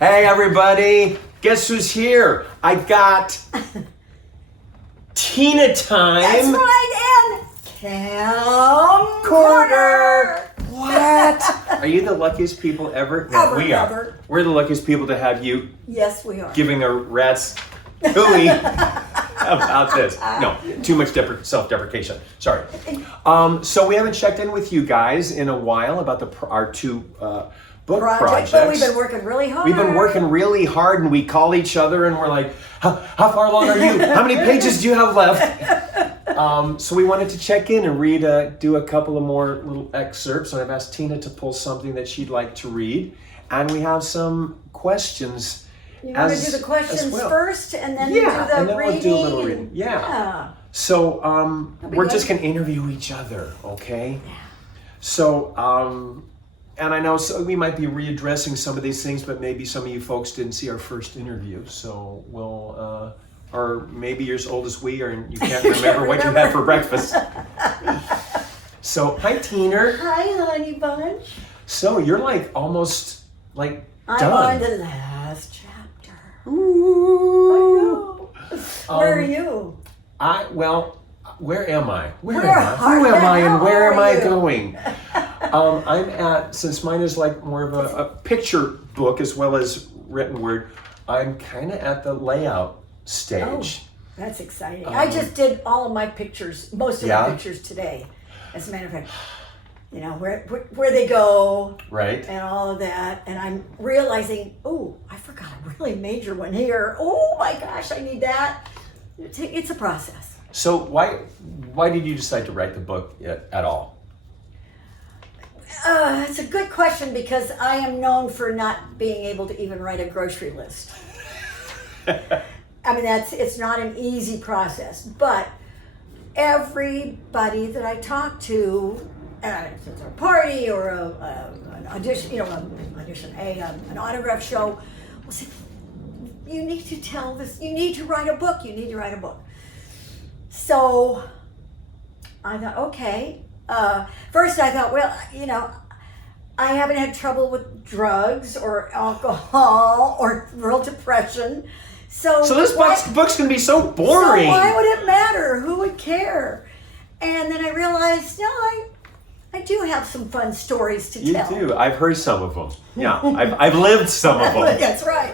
Hey everybody, guess who's here? I got TinaTime. That's right, and Camcorder. What? Are you the luckiest people ever? No, we are. Ever. We're the luckiest people to have you Yes, we are. giving a rat's hooey about this. No, too much self-deprecation. Sorry. So we haven't checked in with you guys in a while about our two book projects. But we've been working really hard. We've been working really hard, and we call each other, and we're like, how far along are you? How many pages do you have left? So we wanted to check in and do a couple of more little excerpts, and I've asked Tina to pull something that she'd like to read, and we have some questions. You want to do the questions first, and then do the and then reading? We'll do a little reading. Yeah. So we're just going to interview each other, okay? Yeah. So, and I know we might be readdressing some of these things, but maybe some of you folks didn't see our first interview. So we'll, or maybe you're as old as we are and you can't remember what you had for breakfast. So, hi, Tina. Hi, honey bunch. So you're like almost like I'm done. on the last chapter. Ooh. I know. Where are you? Where am I? Who am Where I and where am I you? going? Since mine is like more of a picture book as well as written word, I'm kind of at the layout stage. Oh, that's exciting. I just did all of my pictures, most of my pictures today. As a matter of fact, you know, where they go. Right. And all of that. And I'm realizing, oh, I forgot a really major one here. Oh my gosh, I need that. It's a process. So why did you decide to write the book at all? It's a good question because I am known for not being able to even write a grocery list. I mean, it's not an easy process, but everybody that I talk to at a party or an audition, an autograph show, will say, "You need to tell this. You need to write a book. You need to write a book." So I thought, okay. First I thought, well, you know, I haven't had trouble with drugs or alcohol or real depression. So this book's going to be so boring. So why would it matter? Who would care? And then I realized, no, I do have some fun stories to tell. You do. I've heard some of them. Yeah, I've lived some of them. That's right.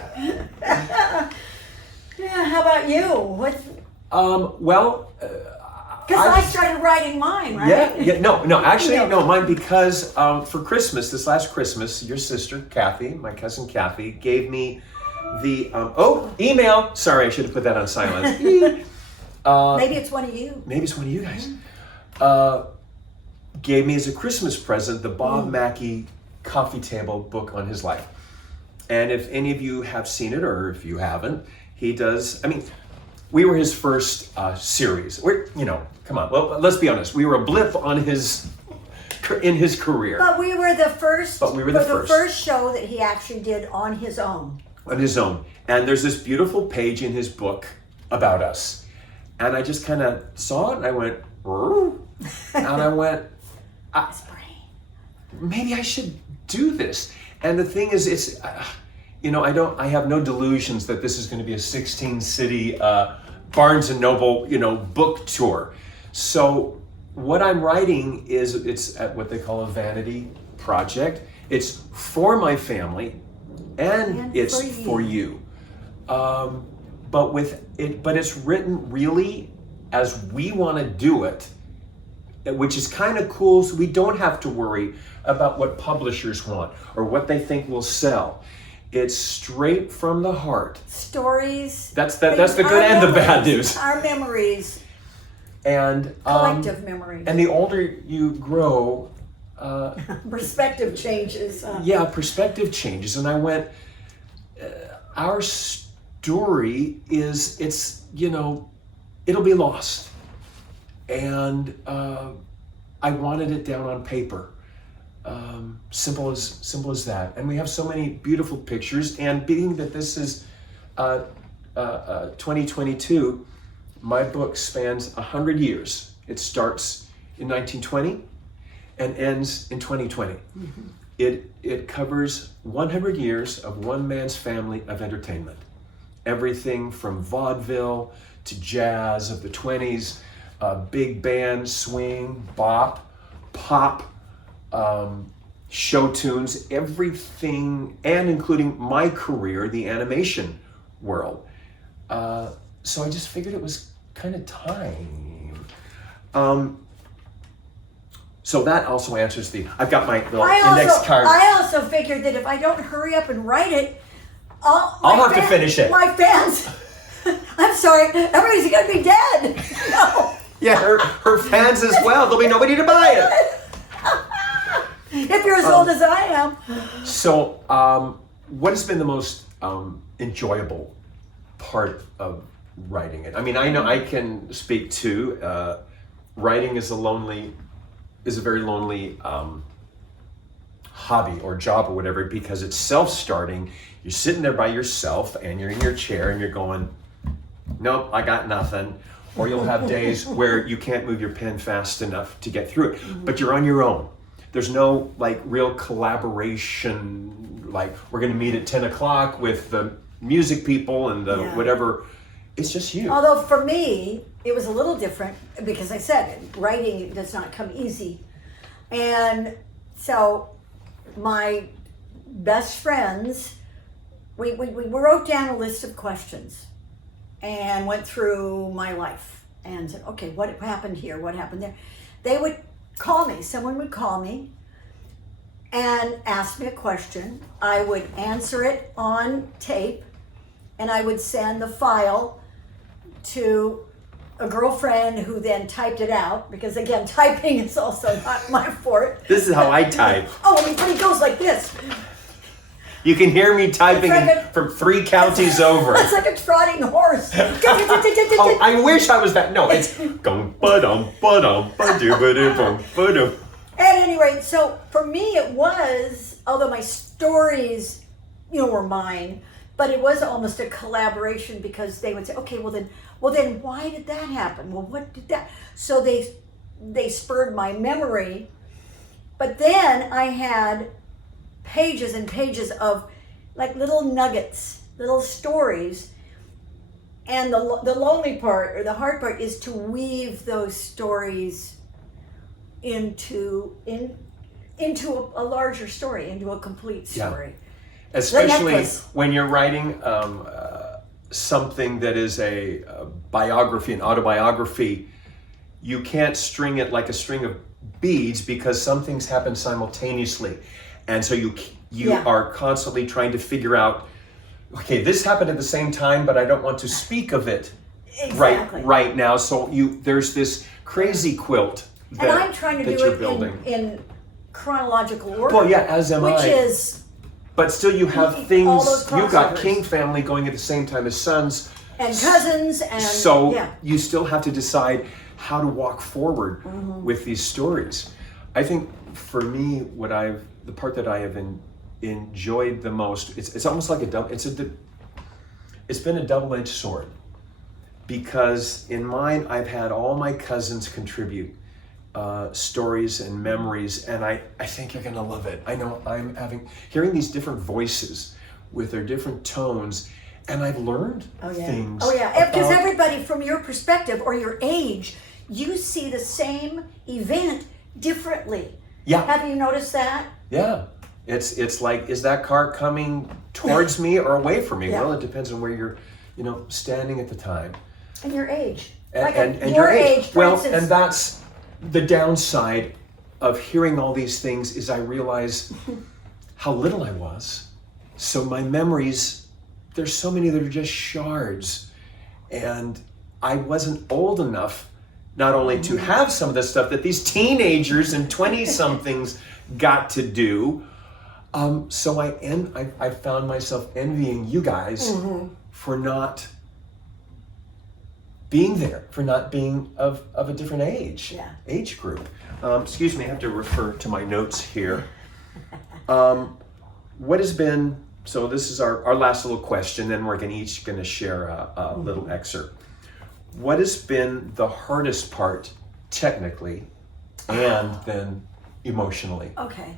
Yeah, how about you? Because I started writing mine, right? Yeah. No, actually, no, mine because for Christmas, this last Christmas, your sister, Kathy, my cousin Kathy, gave me the, email. Sorry, I should have put that on silent. Maybe it's one of you. Maybe it's one of you guys. Gave me as a Christmas present the Bob Mackey coffee table book on his life. And if any of you have seen it, or if you haven't, he does, we were his first series. Come on. Well, let's be honest. We were a blip in his career. But we were the first. the first show that he actually did on his own. On his own. And there's this beautiful page in his book about us. And I just kind of saw it and I went, and I went, maybe I should do this. And the thing is, it's, I have no delusions that this is going to be a 16-city Barnes and Noble, book tour. So what I'm writing it's at what they call a vanity project. It's for my family, and it's for you. But it's written really as we want to do it, which is kind of cool. So we don't have to worry about what publishers want or what they think will sell. It's straight from the heart. Stories. That's the good and the bad news. Our memories. And collective memories. And the older you grow, perspective changes. Yeah, perspective changes. And I went, our story it'll be lost. And I wanted it down on paper. Simple as that. And we have so many beautiful pictures, and being that this is 2022, my book spans 100 years. It starts in 1920 and ends in 2020. it covers 100 years of one man's family of entertainment. Everything from vaudeville to jazz of the 20s, big band, swing, bop, pop, show tunes, everything, and including my career, the animation world. So I just figured it was kind of time. So that also answers I've got my little index card. I also figured that if I don't hurry up and write it, I'll have to finish it. My fans, I'm sorry, everybody's gonna be dead. No. Yeah, her fans as well. There'll be nobody to buy it. If you're as old as I am. So, what has been the most enjoyable part of writing it? I mean, I know I can speak to writing is a very lonely hobby or job or whatever, because it's self-starting. You're sitting there by yourself and you're in your chair and you're going, nope, I got nothing. Or you'll have days where you can't move your pen fast enough to get through it, but you're on your own. There's no like real collaboration, like we're gonna meet at 10 o'clock with the music people and the whatever. It's just you. Although for me, it was a little different because I said writing does not come easy. And so my best friends, we wrote down a list of questions and went through my life and said, okay, what happened here? What happened there? They would call me. Someone would call me and ask me a question. I would answer it on tape and I would send the file to a girlfriend who then typed it out, because again, typing is also not my forte. This is how I type. Oh, but it goes like this. You can hear me typing from 3 counties over. It's like a trotting horse. Oh, I wish I was that. No, it's going ba-dum, ba-dum, ba-doo-ba-doo-bum, ba-dum. At any rate, so for me it was, although my stories, were mine, but it was almost a collaboration, because they would say, okay, well then why did that happen? Well, what did that? So they spurred my memory, but then I had pages and pages of like little nuggets, little stories. And the lonely part, or the hard part, is to weave those stories into a larger story, into a complete story. Yeah. Especially when you're writing something that is a biography, an autobiography, you can't string it like a string of beads, because some things happen simultaneously. And so you are constantly trying to figure out, okay, this happened at the same time, but I don't want to speak of it right now. So there's this crazy quilt that, and I'm trying to do it building in chronological order. Well, yeah, as am I. Which is, but still, you have things. You've got crossovers. King family going at the same time as sons and cousins, and so you still have to decide how to walk forward with these stories. I think for me, the part that I have enjoyed the most, it's almost like it's been a double-edged sword, because in mine I've had all my cousins contribute stories and memories, and I think you're gonna love it. I know I'm hearing these different voices with their different tones, and I've learned things. Oh yeah, because everybody from your perspective or your age, you see the same event differently. Yeah. Have you noticed that? Yeah. It's like, is that car coming towards me or away from me? Yeah. Well, it depends on where you're, standing at the time. And your age. And your age, for well, instance. and that's the downside of hearing all these things, is I realize how little I was. So my memories, there's so many that are just shards. And I wasn't old enough not only to have some of the stuff that these teenagers and 20-somethings got to do. So I found myself envying you guys for not being there, for not being of a different age group. Excuse me, I have to refer to my notes here. What has been, so this is our last little question, then we're each going to share a little excerpt. What has been the hardest part technically and then emotionally? Okay.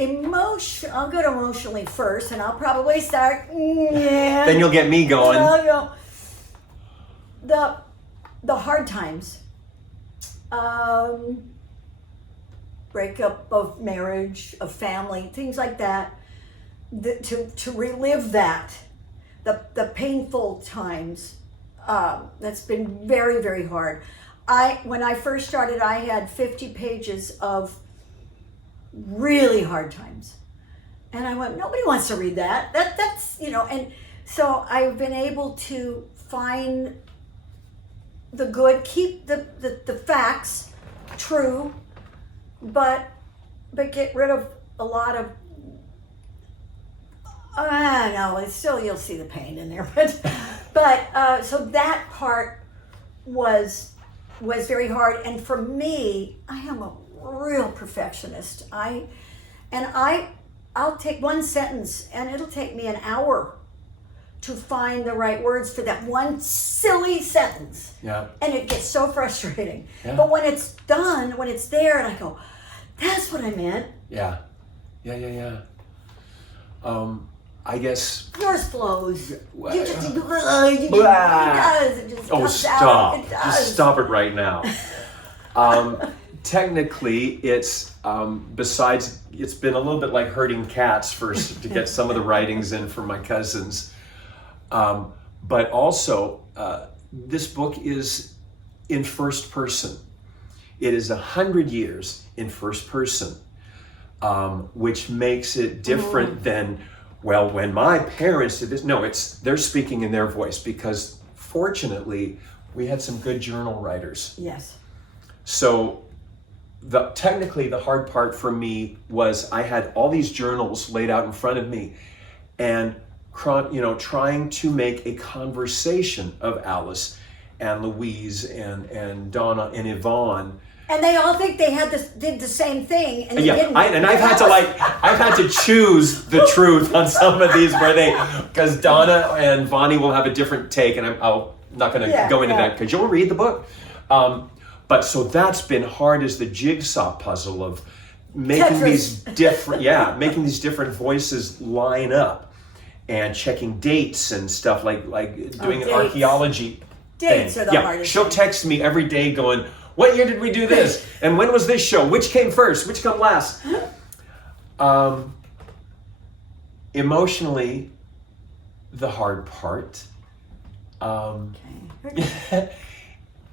I'll go to emotionally first, and I'll probably start. Yeah. Then you'll get me going. The hard times, breakup of marriage, of family, things like that. To relive that, the painful times, that's been very, very hard. When I first started, I had 50 pages of really hard times, and I went, nobody wants to read that. That's and so I've been able to find the good, keep the facts true, but get rid of a lot of. No, it's still, you'll see the pain in there, but so that part was very hard, and for me, I am a real perfectionist. I'll take one sentence, and it'll take me an hour to find the right words for that one silly sentence. Yeah. And it gets so frustrating. Yeah. But when it's done, when it's there, and I go, that's what I meant. Yeah. I guess. Yours flows. Well, You just, it Blah. does. It just Oh, comes stop. out. It does. Just stop it right now. Technically, it's, besides, it's been a little bit like herding cats first to get some of the writings in from my cousins. But also, this book is in first person. It is 100 years in first person, which makes it different than, well, when my parents did this. No, they're speaking in their voice, because fortunately, we had some good journal writers. Yes. So technically the hard part for me was I had all these journals laid out in front of me, and trying to make a conversation of Alice and Louise and Donna and Yvonne. And they all think they did the same thing, and they didn't. I've had to choose the truth on some of these because Donna and Vonnie will have a different take, and I'm not going to go into that because you'll read the book. But so that's been hard as the jigsaw puzzle of making these different voices line up, and checking dates and stuff like doing an archaeology. Dates thing. are the hardest. She'll text me every day going, what year did we do this? And when was this show? Which came first? Which come last? Emotionally, the hard part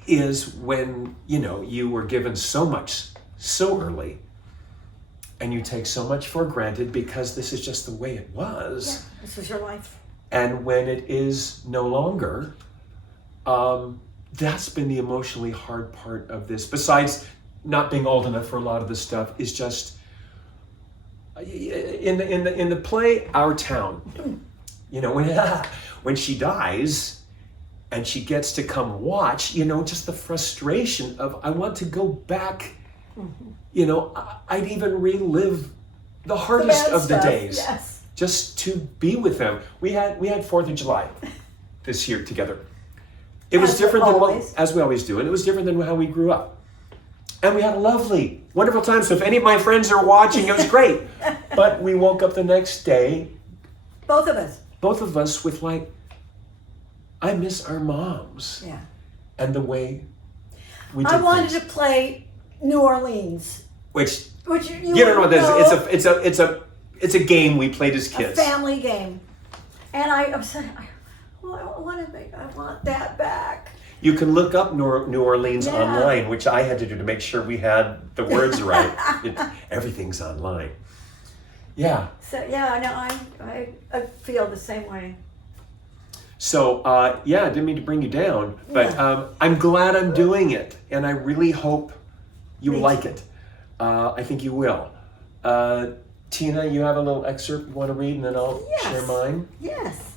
is when, you were given so much so early, and you take so much for granted because this is just the way it was. Yeah, this was your life. And when it is no longer, that's been the emotionally hard part of this. Besides not being old enough for a lot of this stuff, is just in the play Our Town. When she dies and she gets to come watch, just the frustration of, I want to go back. I'd even relive the hardest of the days, just to be with them. We had 4th of July this year together. It was different as we always do, and it was different than how we grew up. And we had a lovely, wonderful time. So if any of my friends are watching, it was great. But we woke up the next day, both of us with I miss our moms. Yeah. And the way we did I wanted to play New Orleans. Which you don't know what this is. It's a game we played as kids. A family game. And I want that back. You can look up New Orleans online, which I had to do to make sure we had the words right. Everything's online. Yeah. So I feel the same way. So I didn't mean to bring you down, but I'm glad I'm doing it, and I really hope you like it. I think you will. Tina, you have a little excerpt you want to read, and then I'll share mine? Yes.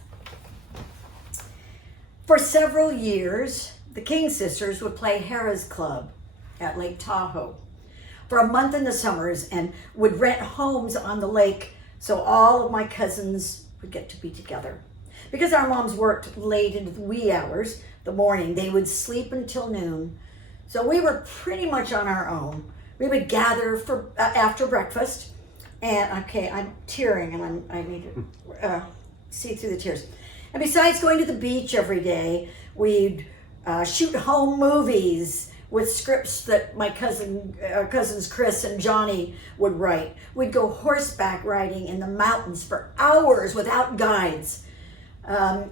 For several years, the King sisters would play Harrah's Club at Lake Tahoe for a month in the summers, and would rent homes on the lake so all of my cousins would get to be together. Because our moms worked late into the wee hours, the morning, they would sleep until noon. So we were pretty much on our own. We would gather for after breakfast, And okay, I'm tearing, and I need to see through the tears. And besides going to the beach every day, we'd shoot home movies with scripts that my cousins Chris and Johnny would write. We'd go horseback riding in the mountains for hours without guides.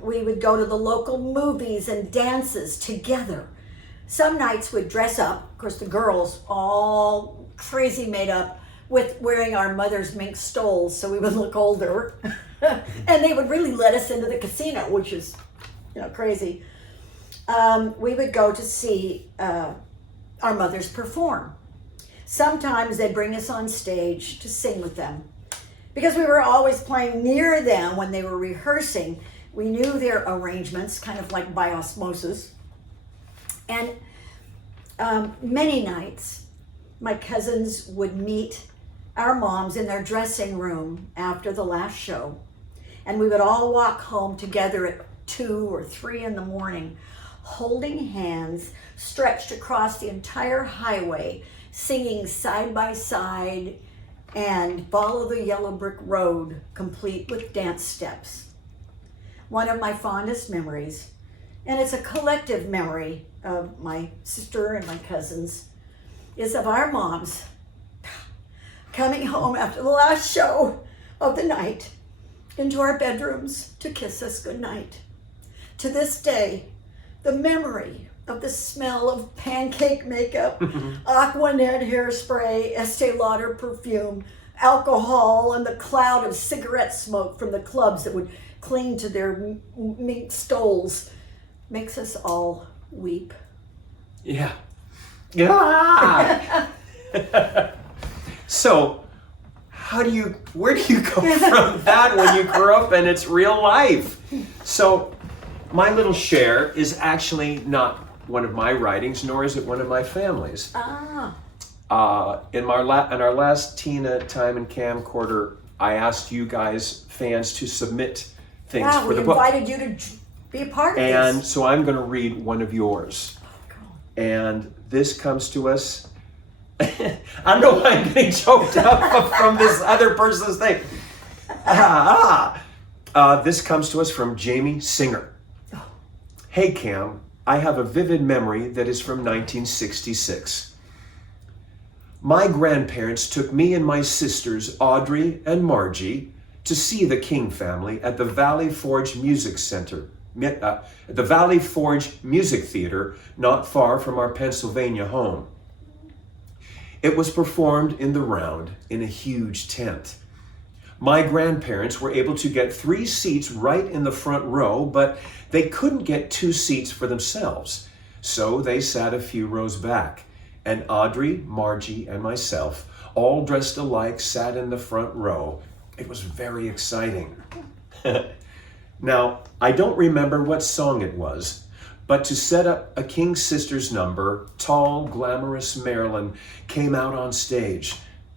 We would go to the local movies and dances together. Some nights we'd dress up, of course the girls all crazy made up, with wearing our mother's mink stoles so we would look older. And they would really let us into the casino, which is, crazy. We would go to see our mothers perform. Sometimes they'd bring us on stage to sing with them. Because we were always playing near them when they were rehearsing, we knew their arrangements, kind of like by osmosis. And many nights, my cousins would meet our moms in their dressing room after the last show. And we would all walk home together at 2 or 3 in the morning, holding hands, stretched across the entire highway, singing side by side, and Follow the Yellow Brick Road, complete with dance steps. One of my fondest memories, and it's a collective memory of my sister and my cousins, is of our moms coming home after the last show of the night into our bedrooms to kiss us goodnight. To this day, the memory of the smell of pancake makeup, Aquanet hairspray, Estee Lauder perfume, alcohol, and the cloud of cigarette smoke from the clubs that would cling to their mink stoles makes us all weep. Yeah. Yeah. So, where do you go from that when you grow up and it's real life? So, my little share is actually not one of my writings, nor is it one of my family's. In our last TinaTime And Camcorder, I asked you guys, fans, to submit things for the book. We invited you to be a part of this. And so I'm going to read one of yours. And this comes to us. I don't know why I'm getting choked up from this other person's thing. This comes to us from Jamie Singer. Hey Cam, I have a vivid memory that is from 1966. My grandparents took me and my sisters, Audrey and Margie, to see the King family at the Valley Forge Music Center, at the Valley Forge Music Theater, not far from our Pennsylvania home. It was performed in the round in a huge tent. My grandparents were able to get 3 seats right in the front row, but they couldn't get 2 seats for themselves. So they sat a few rows back, and Audrey, Margie, and myself, all dressed alike, sat in the front row. It was very exciting. Now, I don't remember what song it was, but to set up a King Sisters number, tall, glamorous Marilyn came out on stage.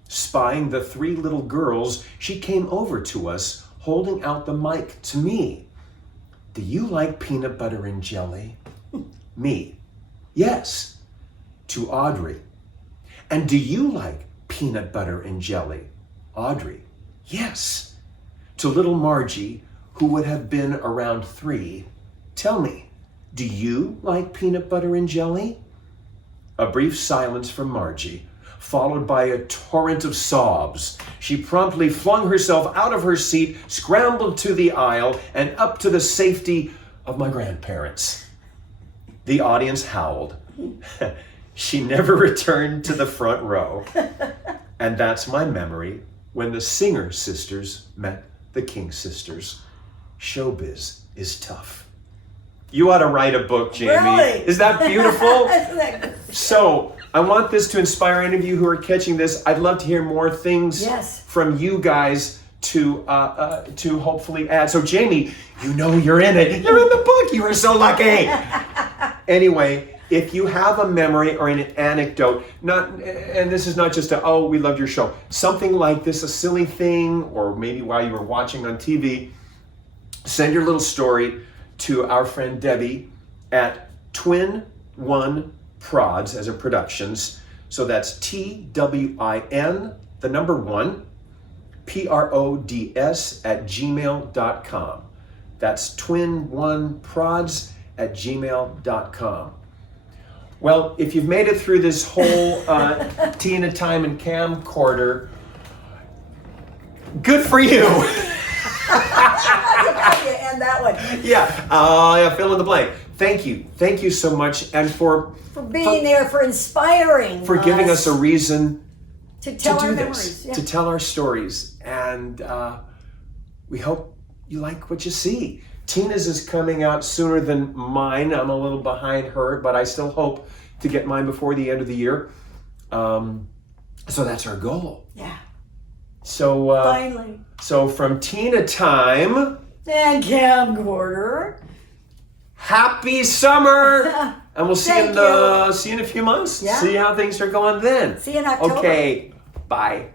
Spying the 3 little girls, she came over to us, holding out the mic to me. Do you like peanut butter and jelly? Me. Yes. To Audrey. And do you like peanut butter and jelly? Audrey. Yes. To little Margie, who would have been around 3. Tell me, do you like peanut butter and jelly? A brief silence from Margie, followed by a torrent of sobs. She promptly flung herself out of her seat, scrambled to the aisle, and up to the safety of my grandparents. The audience howled. She never returned to the front row. And that's my memory when the Singer sisters met the King sisters. Showbiz is tough. You ought to write a book, Jamie. Really? Is that beautiful? So, I want this to inspire any of you who are catching this. I'd love to hear more things from you guys to hopefully add. So, Jamie, you know you're in it. You're in the book. You are so lucky. Anyway, if you have a memory or an anecdote, and this is not just we loved your show, something like this, a silly thing, or maybe while you were watching on TV, send your little story to our friend Debbie at Twin One Prods as a Productions. So that's TWIN, the number 1, prods@gmail.com. That's twin1prods@gmail.com. Well, if you've made it through this whole TinaTime and Camcorder, good for you. And that one. Yeah, fill in the blank. Thank you so much, and for being there, for inspiring, for giving us a reason to tell to our do memories, this, to tell our stories, and we hope you like what you see. Tina's is coming out sooner than mine. I'm a little behind her, but I still hope to get mine before the end of the year. So that's our goal. Yeah. So finally. So from TinaTime and Camcorder, happy summer, and we'll see you in a few months. Yeah. See how things are going then. See you in October. Okay, bye.